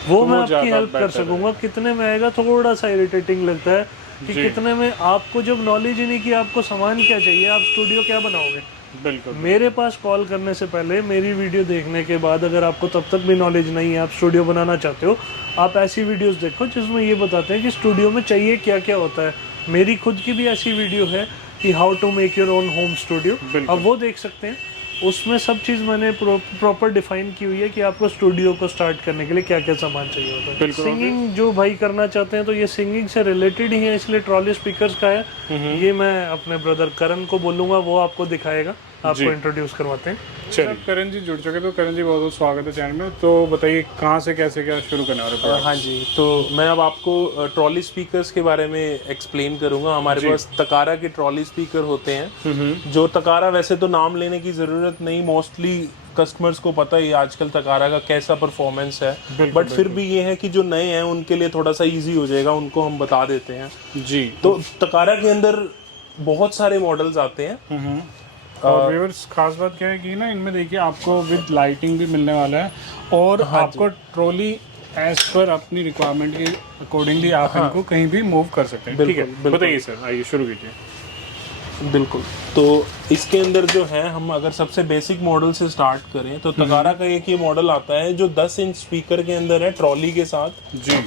वो मैं आपकी हेल्प कर सकूंगा। कितने में आएगा थोड़ा सा इरिटेटिंग लगता है कि कितने में, आपको जब नॉलेज ही नहीं कि आपको सामान क्या चाहिए, आप स्टूडियो क्या बनाओगे। बिल्कुल। मेरे पास कॉल करने से पहले, मेरी वीडियो देखने के बाद, अगर आपको तब तक भी नॉलेज नहीं है, आप स्टूडियो बनाना चाहते हो, आप ऐसी वीडियोस देखो जिसमें ये बताते हैं कि स्टूडियो में चाहिए क्या क्या होता है। मेरी खुद की भी ऐसी वीडियो है कि how to make your own home studio, अब वो देख सकते हैं। उसमें सब चीज़ मैंने प्रॉपर डिफाइन की हुई है कि आपको स्टूडियो को स्टार्ट करने के लिए क्या क्या सामान चाहिए होता है। सिंगिंग जो भाई करना चाहते हैं तो ये सिंगिंग से रिलेटेड ही है, इसलिए ट्रॉली स्पीकर्स का है। ये मैं अपने ब्रदर करण को बोलूँगा, वो आपको दिखाएगा, आपको इंट्रोड्यूस करवाते हैं। चलिए करण जी जुड़ चुके, तो करण जी बहुत बहुत स्वागत है चैनल में। तो बताइए कहाँ से कैसे क्या शुरू करने वाले हैं? हाँ जी, तो मैं अब आपको ट्रॉली स्पीकर्स के बारे में एक्सप्लेन करूंगा। हमारे पास तकारा के ट्रॉली स्पीकर होते हैं। जो तकारा, वैसे तो नाम लेने की ज़रूरत नहीं, मोस्टली कस्टमर्स को पता ही आजकल तकारा का कैसा परफॉर्मेंस है, बट फिर भी ये है कि जो नए हैं उनके लिए थोड़ा सा इजी हो जाएगा, उनको हम बता देते हैं। जी तो तकारा के अंदर बहुत सारे मॉडल्स आते हैं। और व्यूअर्स खास बात क्या है कि ना इनमें देखिए आपको विद लाइटिंग भी मिलने वाला है, और आपको ट्रॉली एज पर अपनी रिक्वायरमेंट के अकॉर्डिंगली आप इनको कहीं भी मूव कर सकते हैं। ठीक है, बताइए सर, आइए शुरू कीजिए। बिल्कुल। तो इसके अंदर जो है, हम अगर सबसे बेसिक मॉडल से स्टार्ट करें तो तकारा का एक ये मॉडल आता है जो 10 इंच स्पीकर के अंदर है, ट्रॉली के साथ। जी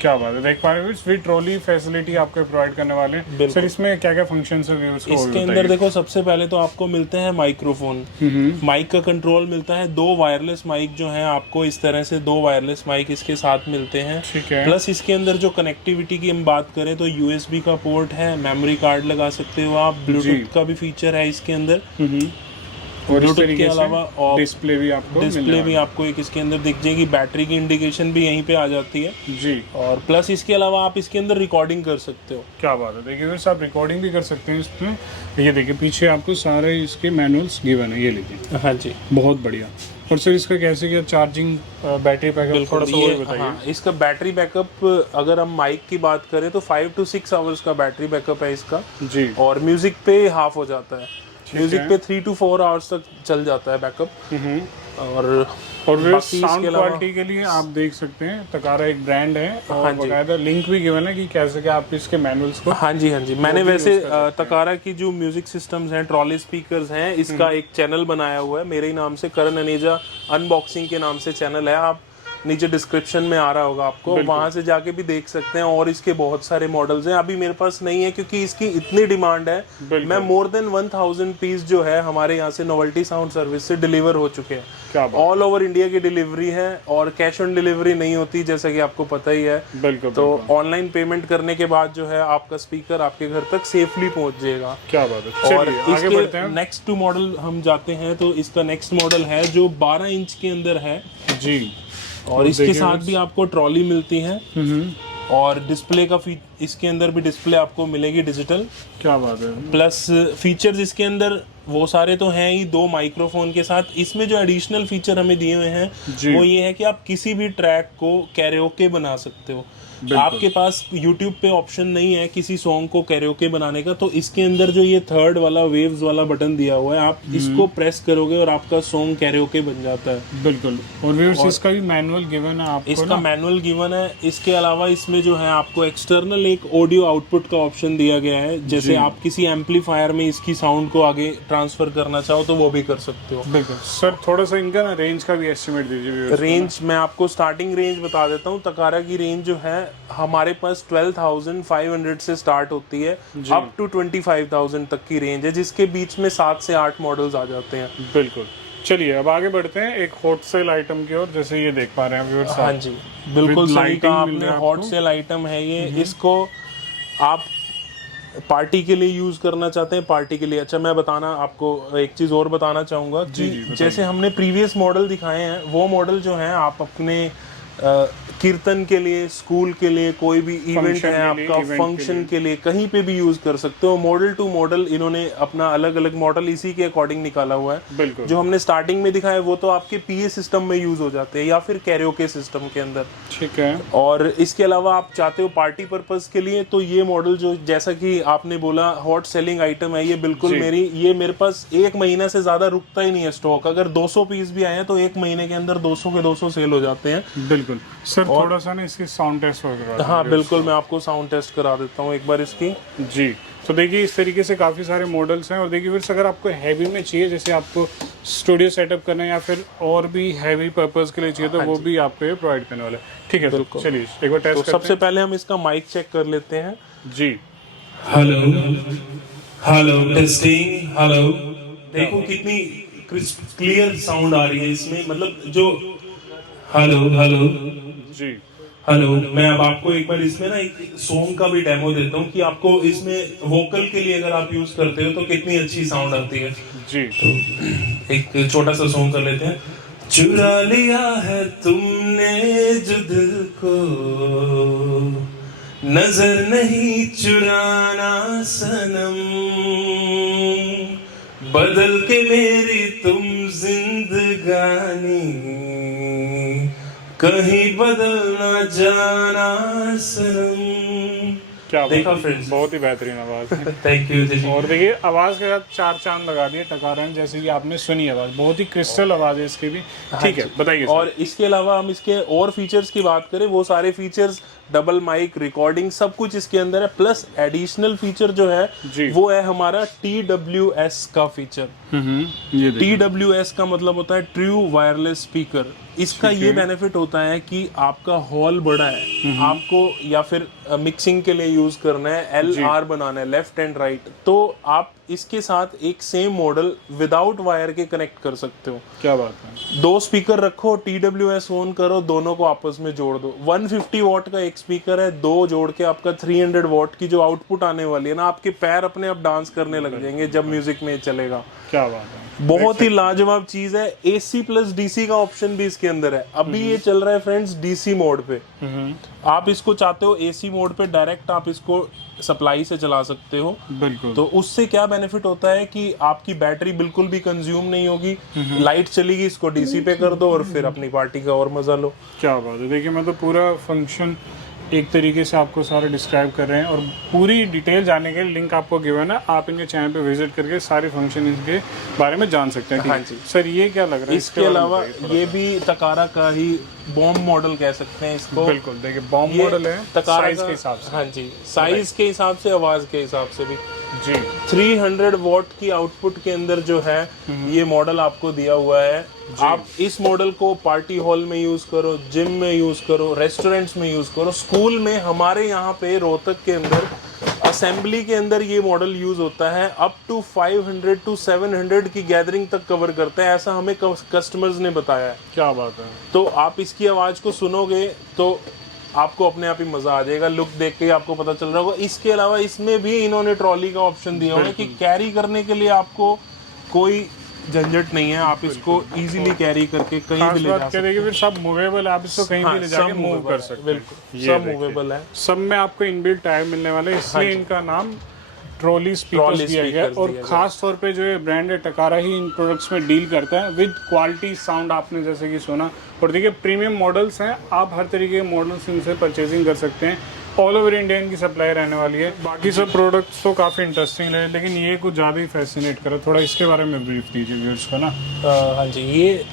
क्या बात है, देख पा रहे हो विद ट्रॉली फैसिलिटी आपको प्रोवाइड करने वाले हैं। सर इसमें क्या क्या फंक्शंस है व्यूअर्स को? इसके अंदर देखो, सबसे पहले तो आपको मिलते हैं माइक्रोफोन, माइक का कंट्रोल मिलता है, 2 वायरलेस माइक जो हैं आपको इस तरह से 2 वायरलेस माइक इसके साथ मिलते हैं। ठीक है। प्लस इसके अंदर जो कनेक्टिविटी की हम बात करें तो USB का पोर्ट है, मेमोरी कार्ड लगा सकते हो आप, ब्लूटूथ का भी फीचर है इसके अंदर। और इस ब्लूटूथ तरीके के से अलावा और डिस्प्ले भी आपको एक इसके अंदर दिख जाएगी, बैटरी की इंडिकेशन भी यहीं पे आ जाती है। जी। और प्लस इसके अलावा आप इसके अंदर रिकॉर्डिंग कर सकते हो। क्या बात है, देखिए व्यूअर्स आप रिकॉर्डिंग भी कर सकते हैं इसमें। ये देखिए पीछे आपको सारे इसके मैनुअल्स गिवन है, ये लीजिए। हाँ जी, बहुत बढ़िया। और सर इसका कैसे क्या चार्जिंग, बैटरी बैकअप थोड़ा सा और बताइए। हाँ, इसका बैटरी बैकअप अगर हम माइक की बात करें तो 5 to 6 आवर्स का बैटरी बैकअप है इसका जी। और म्यूजिक पे हाफ हो जाता है। म्यूजिक पे 3 to 4 आवर्स तक चल जाता है बैकअप। और वे बाकी साउंड इसके अलावा- क्वालिटी के लिए आप देख सकते हैं तकारा एक ब्रांड है और हाँ जी। बकायदा लिंक भी गिवन है कि कैसे कि आप इसके मैनुअल्स को हाँ जी, हाँ जी, मैंने भी वैसे use कर सकते हैं। तकारा की जो म्यूजिक सिस्टम्स हैं, ट्रॉली स्पीकर्स हैं, इसका एक चैनल बनाया हुआ है मेरे ही नाम से, करण अनेजा अनबॉक्सिंग के नाम से चैनल है। आप नीचे डिस्क्रिप्शन में आ रहा होगा आपको, वहां से जाके भी देख सकते हैं। और इसके बहुत सारे मॉडल्स हैं, अभी मेरे पास नहीं है क्योंकि इसकी इतनी डिमांड है। मैं मोर देन 1000 पीस जो है हमारे यहाँ से नोवेल्टी साउंड सर्विस से डिलीवर हो चुके हैं। क्या बात, ऑल ओवर इंडिया की डिलीवरी है और कैश ऑन डिलीवरी नहीं होती, जैसा कि आपको पता ही है। बिल्कुल। तो ऑनलाइन पेमेंट करने के बाद जो है आपका स्पीकर आपके घर तक सेफली पहुंच जाएगा। क्या बात है। और चलिए आगे बढ़ते इसके हैं। नेक्स्ट टू मॉडल हम जाते हैं, तो इसका नेक्स्ट मॉडल है जो 12 इंच के अंदर है जी, और इसके साथ भी आपको ट्रॉली मिलती है और डिस्प्ले का इसके अंदर भी डिस्प्ले आपको मिलेगी डिजिटल। क्या बात है। प्लस फीचर्स इसके अंदर वो सारे तो हैं ही, 2 माइक्रोफोन के साथ। इसमें जो एडिशनल फीचर हमें दिए हुए हैं जी। वो ये है कि आप किसी भी ट्रैक को कैरियोके बना सकते हो। आपके पास YouTube पे ऑप्शन नहीं है किसी सॉन्ग को कैरियोके बनाने का, तो इसके अंदर जो ये थर्ड वाला वेव्स वाला बटन दिया हुआ है, आप इसको प्रेस करोगे और आपका सॉन्ग कैरियोके बन जाता है। बिल्कुल। और व्यूअर्स इसका भी मैनुअल गिवन है आपको इसका ना? मैनुअल गिवन है। इसके अलावा इसमें जो है आपको एक्सटर्नल एक ऑडियो आउटपुट का ऑप्शन दिया गया है, जैसे आप किसी एम्पलीफायर में इसकी साउंड को आगे ट्रांसफर करना चाहो तो वो भी कर सकते हो। बिल्कुल। सर थोड़ा सा इनका ना रेंज का भी एस्टिमेट दीजिए viewers को। रेंज मैं आपको स्टार्टिंग रेंज बता देता हूँ। तकारा की रेंज जो है हमारे पास 12,500 से स्टार्ट होती है, अप टू 25,000 तक की रेंज है, जिसके बीच में 7 से 8 मॉडल्स आ जाते हैं। बिल्कुल। चलिए अब आगे बढ़ते हैं एक हॉट सेल आइटम की ओर, जैसे ये देख पा रहे हैं व्यूअर्स। हाँ जी, बिल्कुल With सही lighting कहा मिल आपने, रहा है हॉट आपको। सेल आइटम है ये। इसको आप पार्टी के लिए यूज करना चाहते हैं, पार्टी के लिए। अच्छा, मैं बताना आपको एक चीज और बताना चाहूंगा कि जैसे हमने प्रीवियस मॉडल दिखाए हैं, वो मॉडल जो है आप अपने कीर्तन के लिए, स्कूल के लिए, कोई भी इवेंट है आपका, फंक्शन के लिए कहीं पे भी यूज कर सकते हो। मॉडल टू मॉडल इन्होंने अपना अलग अलग मॉडल इसी के अकॉर्डिंग निकाला हुआ है। बिल्कुल। जो हमने स्टार्टिंग में दिखाया वो तो आपके पीए सिस्टम में यूज हो जाते हैं या फिर कैरियोके सिस्टम के अंदर। ठीक है। और इसके अलावा आप चाहते हो पार्टी पर्पस के लिए, तो ये मॉडल जो जैसा कि आपने बोला हॉट सेलिंग आइटम है, ये बिल्कुल मेरे पास 1 महीना से ज्यादा रुकता ही नहीं है स्टॉक। अगर 200 पीस भी आए हैं तो 1 महीने के अंदर 200 के 200 सेल हो जाते हैं। बिल्कुल। सर थोड़ा सा ना इसकी साउंड टेस्ट वगैरह। हाँ बिल्कुल, मैं आपको साउंड टेस्ट करा देता हूँ एक बार इसकी। जी, तो देखिए इस तरीके से काफ़ी सारे मॉडल्स हैं। और देखिए फिर अगर आपको हैवी में चाहिए, जैसे आपको स्टूडियो सेटअप करना है या फिर और भी हैवी पर्पस के लिए चाहिए, तो वो भी आपको ये प्रोवाइड करने वाला है। ठीक है, बिल्कुल। चलिए एक बार टेस्ट तो करते सबसे पहले हम इसका माइक चेक कर लेते हैं। जी। Hello hello testing, hello. देखो कितनी क्लियर साउंड आ रही है इसमें, मतलब जो हेलो हेलो जी। हेलो। मैं अब आपको एक बार इसमें ना एक सॉन्ग का भी डेमो देता हूँ कि आपको इसमें वोकल के लिए अगर आप यूज करते हो तो कितनी अच्छी साउंड आती है। जी। तो एक छोटा सा सॉन्ग कर लेते हैं। चुरा लिया है तुमने जो दिल को, नजर नहीं चुराना सनम, बदल के मेरी तुम जिंदगानी, कहीं बदल ना जाना सनम। क्या देखा बात है, फ्रेंड्स, बहुत ही बेहतरीन आवाज है। थैंक यू जी। और देखिए आवाज के साथ 4 चांद लगा दिए टकारा ने, जैसे कि आपने सुनी आवाज, बहुत ही क्रिस्टल आवाज है इसकी भी। ठीक है, बताइए। और इसके अलावा हम इसके और फीचर्स की बात करें, वो सारे फीचर्स, डबल माइक, रिकॉर्डिंग, सब कुछ इसके अंदर है। प्लस एडिशनल फीचर जो है वो है हमारा TWS का फीचर। ये TWS का मतलब होता है ट्रू वायरलेस स्पीकर। इसका ये बेनिफिट होता है कि आपका हॉल बड़ा है, आपको या फिर मिक्सिंग के लिए यूज करना है, LR बनाना है, लेफ्ट एंड राइट, तो आप इसके साथ एक सेम मॉडल विदाउट वायर के कनेक्ट कर सकते हो। क्या बात है। 2 स्पीकर रखो, TWS ऑन करो, दोनों को आपस में जोड़ दो। 150 वॉट का एक स्पीकर है, 2 जोड़ के आपका 300 वॉट की जो आउटपुट आने वाली है ना, आपके पैर अपने आप डांस करने लग जाएंगे जब म्यूजिक में चलेगा। क्या बात है। बहुत ही लाजवाब चीज है। AC प्लस DC का ऑप्शन भी इसके अंदर है। अभी ये चल रहा है फ्रेंड्स DC मोड पे। आप इसको चाहते हो AC मोड पे डायरेक्ट आप इसको सप्लाई से चला सकते हो। बिल्कुल। तो उससे क्या बेनिफिट होता है कि आपकी बैटरी बिल्कुल भी कंज्यूम नहीं होगी, लाइट चलेगी, इसको DC पे कर दो और फिर अपनी पार्टी का और मजा लो। क्या बात है। देखिए मैं तो पूरा फंक्शन एक तरीके से आपको सारा डिस्क्राइब कर रहे हैं और पूरी डिटेल जानने के लिए लिंक आपको गिवन है, आप इनके चैनल पे विजिट करके सारे फंक्शन इनके बारे में जान सकते हैं। हाँ जी। सर ये क्या लग रहा है? इसके अलावा ये भी तकारा का ही बॉम्ब मॉडल कह सकते हैं इसको। बिल्कुल, देखिए बॉम्ब मॉडल है तकारा साइज के हिसाब से। हाँ जी, साइज के हिसाब से, आवाज के हिसाब से भी जी। 300 वॉट की आउटपुट के अंदर जो है ये मॉडल आपको दिया हुआ है। आप इस मॉडल को पार्टी हॉल में यूज करो, जिम में यूज करो, रेस्टोरेंट्स में यूज करो, स्कूल में। हमारे यहाँ पे रोहतक के अंदर असेंबली के अंदर ये मॉडल यूज होता है। अप टू 500 to 700 की गैदरिंग तक कवर करता है, ऐसा हमें कस्टमर्स ने बताया है। क्या बात है। तो आप इसकी आवाज को सुनोगे तो आपको अपने आप ही मजा आ जाएगा, लुक देख के ही आपको पता चल रहा होगा। इसके अलावा इसमें भी इन्होंने ट्रॉली का ऑप्शन दिया हुआ है कि कैरी करने के लिए आपको कोई झंझट नहीं है, आप इसको इजीली कैरी करके कहीं भी ले जा सकते हैं। फिर सब मूवेबल, आप इसको कहीं भी ले जाके मूव कर सकते हैं। बिल्कुल, सब मूवेबल है। सब में आपको इनबिल्ट टायर मिलने वाले हैं, इसलिए इनका नाम ट्रॉली स्पीकर्स दिया गया है। और खास तौर पे जो ये ब्रांड है टकारा ही इन प्रोडक्ट्स में डील करता है विद क्वालिटी साउंड, आपने जैसे कि सुना। और देखिए प्रीमियम मॉडल्स हैं, आप हर तरीके के मॉडल्स इनसे परचेजिंग कर सकते हैं। ऑल ओवर इंडिया इनकी सप्लाई रहने वाली है। बाकी सब प्रोडक्ट्स तो काफ़ी इंटरेस्टिंग लगे, लेकिन ये कुछ ज़्यादा ही फैसिनेट करो। थोड़ा इसके बारे में ब्रीफ दीजिए व्यूअर्स को ना। हाँ जी, ये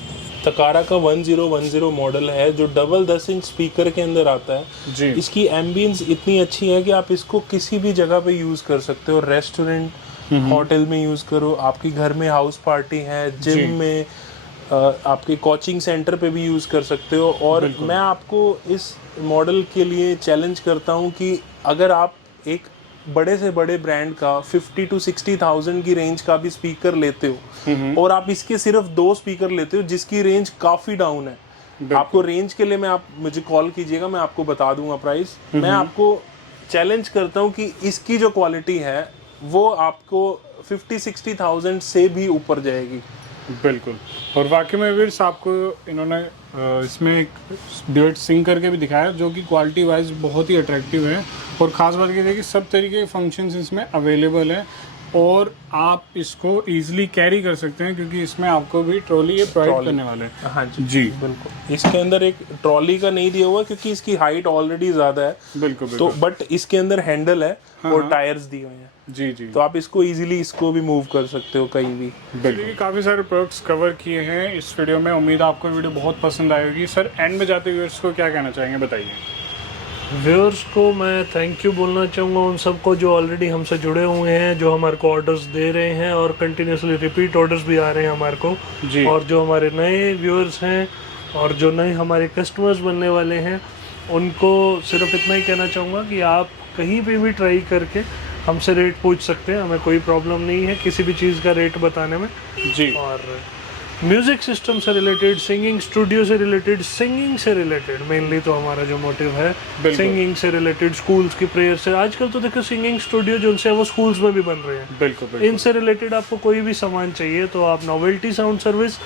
तकारा का 1010 मॉडल है जो डबल 10 इंच स्पीकर के अंदर आता है जी। इसकी एम्बियंस इतनी अच्छी है कि आप इसको किसी भी जगह पे यूज कर सकते हो। रेस्टोरेंट, होटल में यूज करो, आपके घर में हाउस पार्टी है, जिम में, आपके कोचिंग सेंटर पे भी यूज कर सकते हो। और मैं आपको इस मॉडल के लिए चैलेंज करता हूँ कि अगर आप एक बड़े से बड़े ब्रांड का 50 to 60,000 की रेंज का भी स्पीकर लेते हो और आप इसके सिर्फ 2 स्पीकर लेते हो जिसकी रेंज काफी डाउन है, आपको रेंज के लिए मैं आप मुझे कॉल कीजिएगा, मैं आपको बता दूंगा प्राइस। मैं आपको चैलेंज करता हूँ कि इसकी जो क्वालिटी है वो आपको 50-60,000 से भी ऊपर जाएगी। बिल्कुल। और वाकई में व्यूअर्स आपको इन्होंने इसमें एक ड्यूएट सिंग करके भी दिखाया जो कि क्वालिटी वाइज बहुत ही अट्रैक्टिव है। और ख़ास बात ये है कि सब तरीके के फंक्शंस इसमें अवेलेबल है और आप इसको इजीली कैरी कर सकते हैं क्योंकि इसमें आपको भी ट्रॉली ये प्रोवाइड करने वाले हैं। हाँ जी जी बिल्कुल। इसके अंदर एक ट्रॉली का नहीं दिया हुआ क्योंकि इसकी हाइट ऑलरेडी ज़्यादा है। बिल्कुल तो बट इसके अंदर हैंडल है और टायर्स दिए हुए हैं। जी जी। तो आप इसको इजीली इसको भी मूव कर सकते हो कहीं भी। बिल्कुल। काफ़ी सारे प्रोडक्ट्स कवर किए हैं इस वीडियो में, उम्मीद आपको वीडियो बहुत पसंद आएगी। सर एंड में जाते व्यूअर्स को क्या कहना चाहेंगे, बताइए। व्यूअर्स को मैं थैंक यू बोलना चाहूँगा, उन सबको जो ऑलरेडी हमसे जुड़े हुए हैं, जो हमारे को ऑर्डर्स दे रहे हैं और कंटिन्यूसली रिपीट ऑर्डर्स भी आ रहे हैं हमारे को जी। और जो हमारे नए व्यूअर्स हैं और जो नए हमारे कस्टमर्स बनने वाले हैं उनको सिर्फ इतना ही कहना चाहूँगा कि आप कहीं पे भी ट्राई करके हमसे रेट पूछ सकते हैं, हमें कोई प्रॉब्लम नहीं है किसी भी चीज़ का रेट बताने में जी। और म्यूज़िक सिस्टम से रिलेटेड, सिंगिंग स्टूडियो से रिलेटेड, सिंगिंग से रिलेटेड मेनली तो हमारा जो मोटिव है, सिंगिंग से रिलेटेड, स्कूल्स की प्रेयर से। आजकल तो देखो सिंगिंग स्टूडियो जो उनसे वो स्कूल्स में भी बन रहे हैं। बिल्कुल। इनसे रिलेटेड आपको कोई भी सामान चाहिए तो आप नोवेल्टी साउंड सर्विस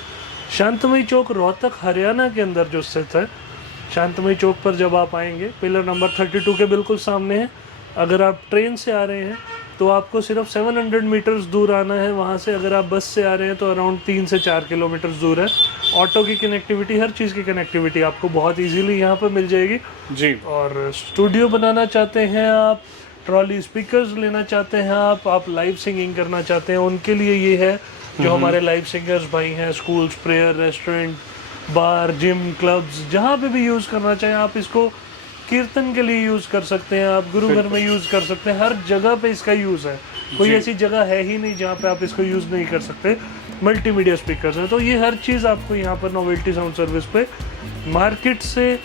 शांतमई चौक रोहतक हरियाणा के अंदर जो स्थित है, शांतमई चौक पर जब आप आएंगे पिलर नंबर 32 के बिल्कुल सामने है। अगर आप ट्रेन से आ रहे हैं तो आपको सिर्फ 700 मीटर्स दूर आना है वहाँ से। अगर आप बस से आ रहे हैं तो अराउंड 3 से 4 किलोमीटर दूर है। ऑटो की कनेक्टिविटी, हर चीज़ की कनेक्टिविटी आपको बहुत इजीली यहाँ पर मिल जाएगी जी। और स्टूडियो बनाना चाहते हैं आप, ट्रॉली स्पीकर्स लेना चाहते हैं आप लाइव सिंगिंग करना चाहते हैं, उनके लिए ये है। जो हमारे लाइव सिंगर्स भाई हैं, स्कूल्स, प्रेयर, रेस्टोरेंट, बार, जिम, क्लब्स, जहाँ पे भी यूज़ करना चाहें आप इसको, कीर्तन के लिए यूज़ कर सकते हैं, आप गुरु घर में यूज़ कर सकते हैं, हर जगह पे इसका यूज़ है। कोई ऐसी जगह है ही नहीं जहाँ पे आप इसको यूज़ नहीं कर सकते। मल्टीमीडिया स्पीकर्स हैं तो ये हर चीज़ आपको यहाँ पर नोवेल्टी साउंड सर्विस पे मार्केट से,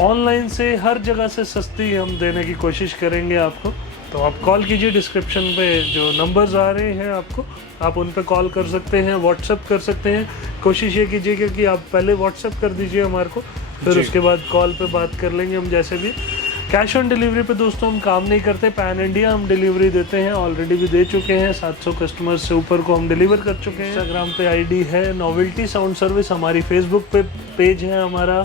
ऑनलाइन से, हर जगह से सस्ती हम देने की कोशिश करेंगे आपको। तो आप कॉल कीजिए, डिस्क्रिप्शन पे जो नंबर्स आ रहे हैं आपको, आप उन पे कॉल कर सकते हैं, व्हाट्सएप कर सकते हैं। कोशिश ये कीजिएगा कि आप पहले व्हाट्सएप कर दीजिए हमारे को, फिर उसके बाद कॉल पे बात कर लेंगे हम जैसे भी। कैश ऑन डिलीवरी पे दोस्तों हम काम नहीं करते, पैन इंडिया हम डिलीवरी देते हैं, ऑलरेडी भी दे चुके हैं। 700 कस्टमर्स से ऊपर को हम डिलीवर कर चुके हैं। इंस्टाग्राम पे आईडी है नोवेल्टी साउंड सर्विस, हमारी फेसबुक पे पेज है हमारा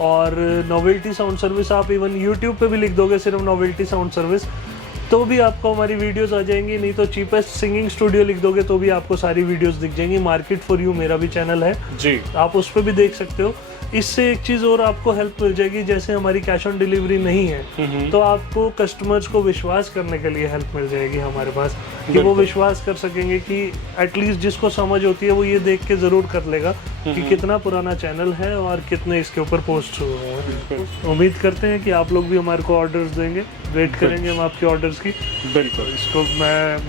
और नोवेल्टी साउंड सर्विस। आप इवन यूट्यूब पे भी लिख दोगे सिर्फ नोवेल्टी साउंड सर्विस तो भी आपको हमारी वीडियोस आ जाएंगी, नहीं तो चीपेस्ट सिंगिंग स्टूडियो लिख दोगे तो भी आपको सारी वीडियोस दिख जाएंगी। मार्केट फॉर यू मेरा भी चैनल है जी, आप उस पर भी देख सकते हो। इससे एक चीज़ और आपको हेल्प मिल जाएगी, जैसे हमारी कैश ऑन डिलीवरी नहीं है तो आपको कस्टमर्स को विश्वास करने के लिए हेल्प मिल जाएगी हमारे पास, कि वो विश्वास कर सकेंगे कि एटलीस्ट जिसको समझ होती है वो ये देख के ज़रूर कर लेगा कि कितना पुराना चैनल है और कितने इसके ऊपर पोस्ट हुए हैं। उम्मीद करते हैं कि आप लोग भी हमारे को ऑर्डर्स देंगे, वेट करेंगे हम आपके ऑर्डर्स की। बिल्कुल। इसको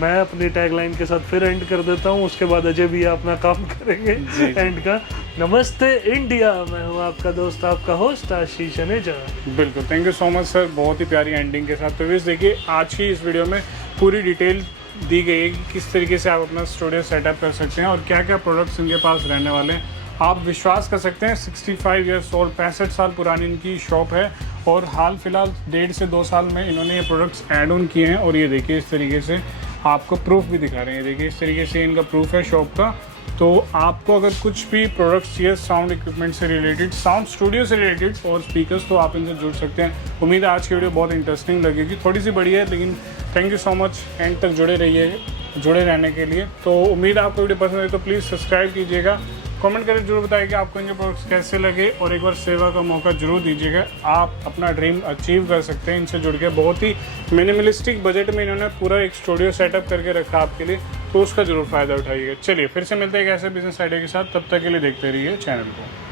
मैं अपनी टैगलाइन के साथ फिर एंड कर देता हूँ, उसके बाद अजय भी अपना काम करेंगे एंड का। नमस्ते इंडिया, मैं हूँ आपका दोस्त, आपका होस्ट आशीष अनेजा। बिल्कुल, thank you so much sir, बहुत ही प्यारी एंडिंग के साथ। तो व्यूअर्स देखिए, आज की इस वीडियो में पूरी डिटेल दी गई है कि किस तरीके से आप अपना स्टूडियो सेटअप कर सकते हैं और क्या क्या प्रोडक्ट्स इनके पास रहने वाले हैं। आप विश्वास कर सकते हैं 65 ईयर्स ओल्ड, 65 साल पुरानी इनकी शॉप है और हाल फिलहाल 1.5 से 2 साल में इन्होंने ये प्रोडक्ट्स ऐड ऑन किए हैं। और ये देखिए इस तरीके से आपको प्रूफ भी दिखा रहे हैं, देखिए इस तरीके से इनका प्रूफ है शॉप का। तो आपको अगर कुछ भी प्रोडक्ट्स चाहिए साउंड इक्विपमेंट से रिलेटेड, साउंड स्टूडियो से रिलेटेड और स्पीकर्स, तो आप इनसे जुड़ सकते हैं। उम्मीद है आज की वीडियो बहुत इंटरेस्टिंग लगेगी, थोड़ी सी बड़ी है लेकिन thank you so much and तक जुड़े रहने के लिए। तो उम्मीद है आपको वीडियो पसंद है तो प्लीज़ सब्सक्राइब कीजिएगा, कमेंट करके जरूर बताइए कि आपको इनके प्रोडक्ट्स कैसे लगे और एक बार सेवा का मौका जरूर दीजिएगा। आप अपना ड्रीम अचीव कर सकते हैं इनसे जुड़ के। बहुत ही मिनिमलिस्टिक बजट में इन्होंने पूरा एक स्टूडियो सेटअप करके रखा आपके लिए, तो उसका जरूर फ़ायदा उठाइएगा। चलिए फिर से मिलते हैं एक ऐसे बिजनेस आइडिया के साथ, तब तक के लिए देखते रहिए चैनल को।